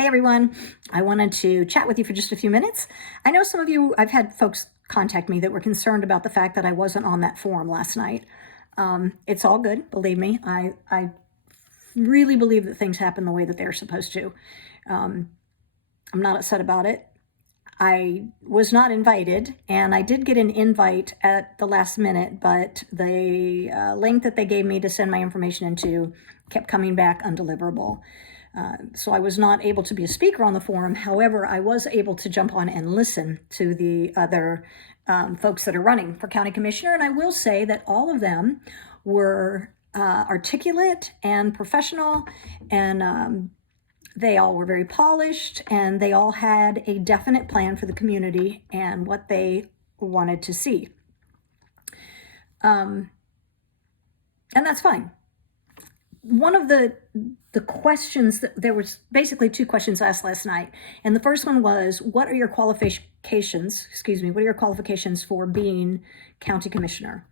Hey everyone, I wanted to chat with you for just a few minutes. I know some of you, I've had folks contact me that were concerned about the fact that I wasn't on that forum last night. It's all good, believe me. I really believe that things happen the way that they're supposed to. I'm not upset about it. I was not invited, and I did get an invite at the last minute, but the link that they gave me to send my information into kept coming back undeliverable. So I was not able to be a speaker on the forum. However, I was able to jump on and listen to the other folks that are running for county commissioner. And I will say that all of them were articulate and professional, and they all were very polished, and they all had a definite plan for the community and what they wanted to see. And that's fine. One of the questions that there was basically two questions asked last night, and the first one was, what are your qualifications for being county commissioner?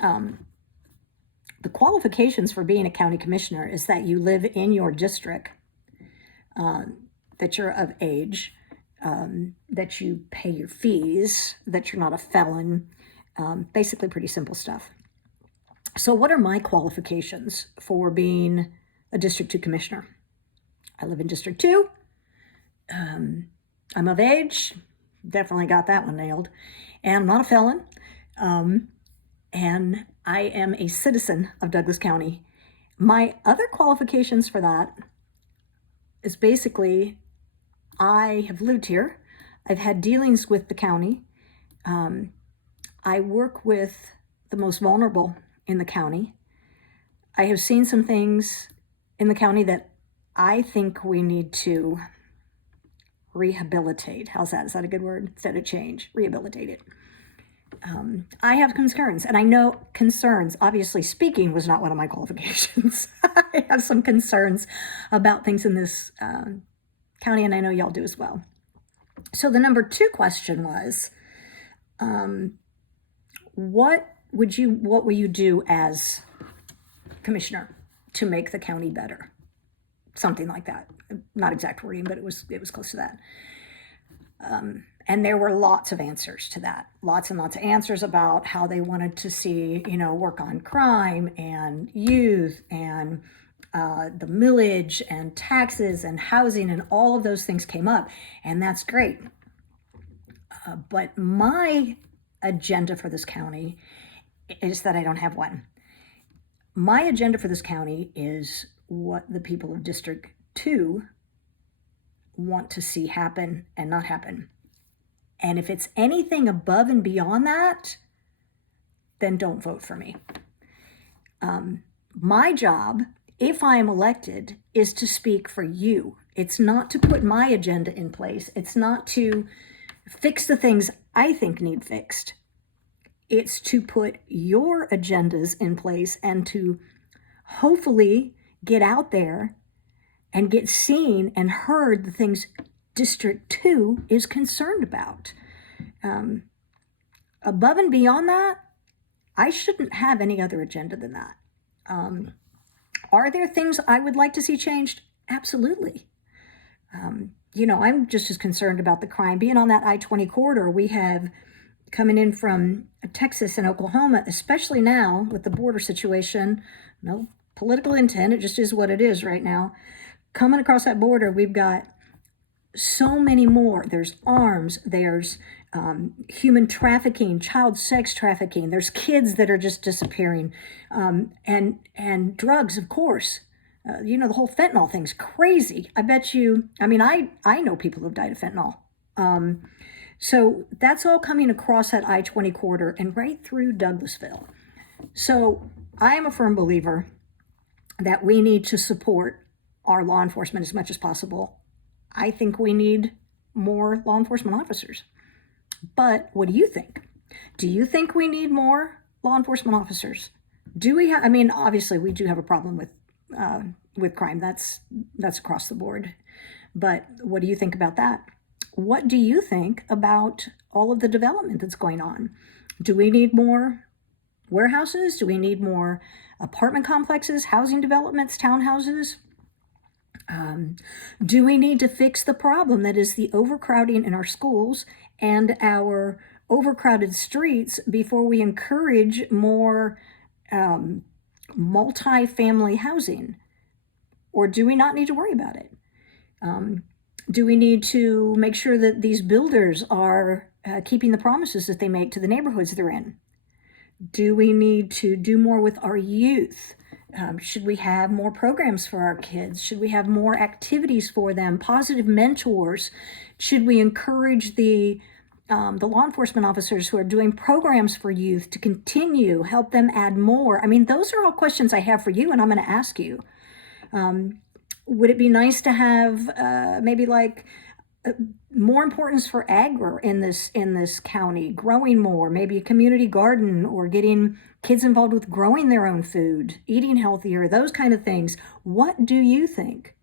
The qualifications for being a county commissioner is that you live in your district, that you're of age, that you pay your fees, that you're not a felon, basically pretty simple stuff. So what are my qualifications for being a District 2 commissioner? I live in District 2. I'm of age. Definitely got that one nailed. And I'm not a felon. And I am a citizen of Douglas County. My other qualifications for that is basically I have lived here. I've had dealings with the county. I work with the most vulnerable in the county. I have seen some things in the county that I think we need to rehabilitate. How's that? Is that a good word? Instead of change, rehabilitate it. I have concerns, and I know concerns. Obviously, speaking was not one of my qualifications. I have some concerns about things in this county, and I know y'all do as well. So the number 2 question was, what will you do as commissioner to make the county better? Something like that. Not exact wording, but it was close to that. And there were lots of answers to that. Lots and lots of answers about how they wanted to see, work on crime and youth and the millage and taxes and housing, and all of those things came up, and that's great. But my agenda for this county is that I don't have one. My agenda for this county is what the people of District 2 want to see happen and not happen. And if it's anything above and beyond that, then don't vote for me. My job, if I am elected, is to speak for you. It's not to put my agenda in place. It's not to fix the things I think need fixed. It's to put your agendas in place and to hopefully get out there and get seen and heard the things District 2 is concerned about. Above and beyond that, I shouldn't have any other agenda than that. Are there things I would like to see changed? Absolutely. I'm just as concerned about the crime. Being on that I-20 corridor, we have coming in from Texas and Oklahoma, especially now with the border situation, no political intent, it just is what it is right now. Coming across that border, we've got so many more. There's arms, there's human trafficking, child sex trafficking, there's kids that are just disappearing, and drugs, of course. The whole fentanyl thing's crazy. I know people who've died of fentanyl. So that's all coming across that I-20 corridor and right through Douglasville. So I am a firm believer that we need to support our law enforcement as much as possible. I think we need more law enforcement officers. But what do you think? Do you think we need more law enforcement officers? Do we have, obviously we do have a problem with crime. That's across the board. But what do you think about that? What do you think about all of the development that's going on? Do we need more warehouses? Do we need more apartment complexes, housing developments, townhouses? Do we need to fix the problem that is the overcrowding in our schools and our overcrowded streets before we encourage more multi-family housing? Or do we not need to worry about it? Do we need to make sure that these builders are keeping the promises that they make to the neighborhoods they're in? Do we need to do more with our youth? Should we have more programs for our kids? Should we have more activities for them? Positive mentors? Should we encourage the law enforcement officers who are doing programs for youth to continue, help them add more? I mean, those are all questions I have for you, and I'm going to ask you. Would it be nice to have maybe like more importance for agri in this county, growing more, maybe a community garden, or getting kids involved with growing their own food, eating healthier, those kind of things? What do you think?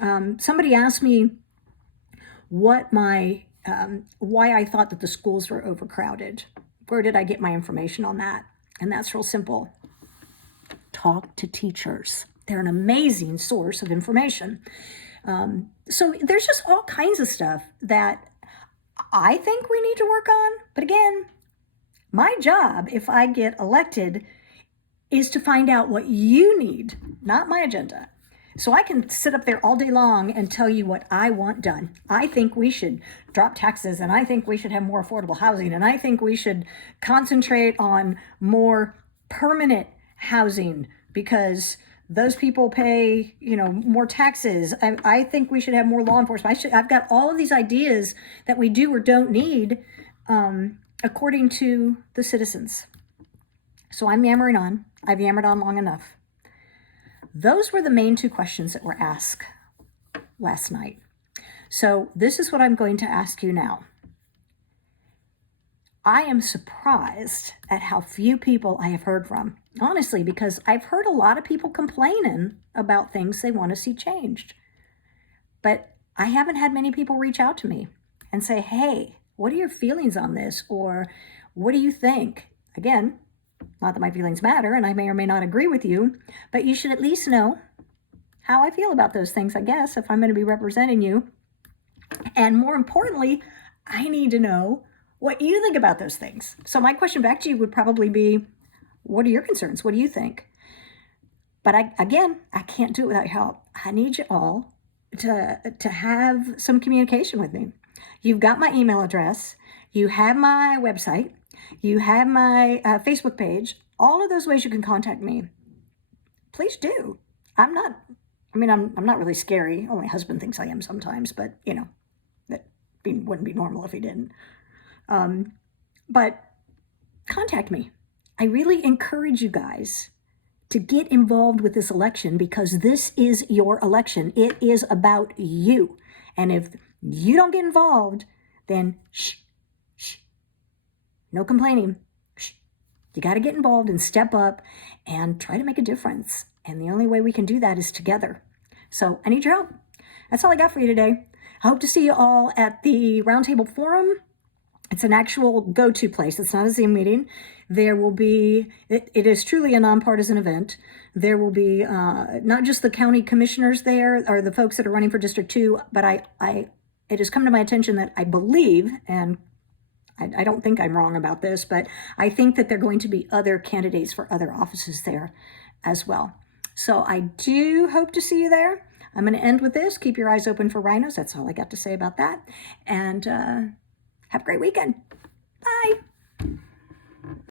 Somebody asked me what why I thought that the schools were overcrowded. Where did I get my information on that? And that's real simple. Talk to teachers. They're an amazing source of information. So there's just all kinds of stuff that I think we need to work on. But again, my job, if I get elected, is to find out what you need, not my agenda. So I can sit up there all day long and tell you what I want done. I think we should drop taxes, and I think we should have more affordable housing, and I think we should concentrate on more permanent housing because those people pay, more taxes. I think we should have more law enforcement. I've got all of these ideas that we do or don't need according to the citizens. So I'm yammering on. I've yammered on long enough. Those were the main two questions that were asked last night. So this is what I'm going to ask you now. I am surprised at how few people I have heard from. Honestly, because I've heard a lot of people complaining about things they want to see changed. But I haven't had many people reach out to me and say, hey, what are your feelings on this? Or what do you think? Again, not that my feelings matter, and I may or may not agree with you, but you should at least know how I feel about those things, I guess, if I'm going to be representing you. And more importantly, I need to know what you think about those things. So my question back to you would probably be, what are your concerns? What do you think? But I can't do it without help. I need you all to have some communication with me. You've got my email address. You have my website. You have my Facebook page. All of those ways you can contact me. Please do. I'm not really scary. Oh, my husband thinks I am sometimes, but that wouldn't be normal if he didn't. But contact me. I really encourage you guys to get involved with this election because this is your election. It is about you. And if you don't get involved, then shh. No complaining. Shh. You got to get involved and step up and try to make a difference. And the only way we can do that is together. So I need your help. That's all I got for you today. I hope to see you all at the Roundtable Forum. It's an actual go-to place. It's not a Zoom meeting. There will be, it is truly a nonpartisan event. There will be not just the county commissioners there or the folks that are running for District 2, but it has come to my attention that I believe, and I don't think I'm wrong about this, but I think that there are going to be other candidates for other offices there as well. So I do hope to see you there. I'm going to end with this. Keep your eyes open for rhinos. That's all I got to say about that. And have a great weekend. Bye.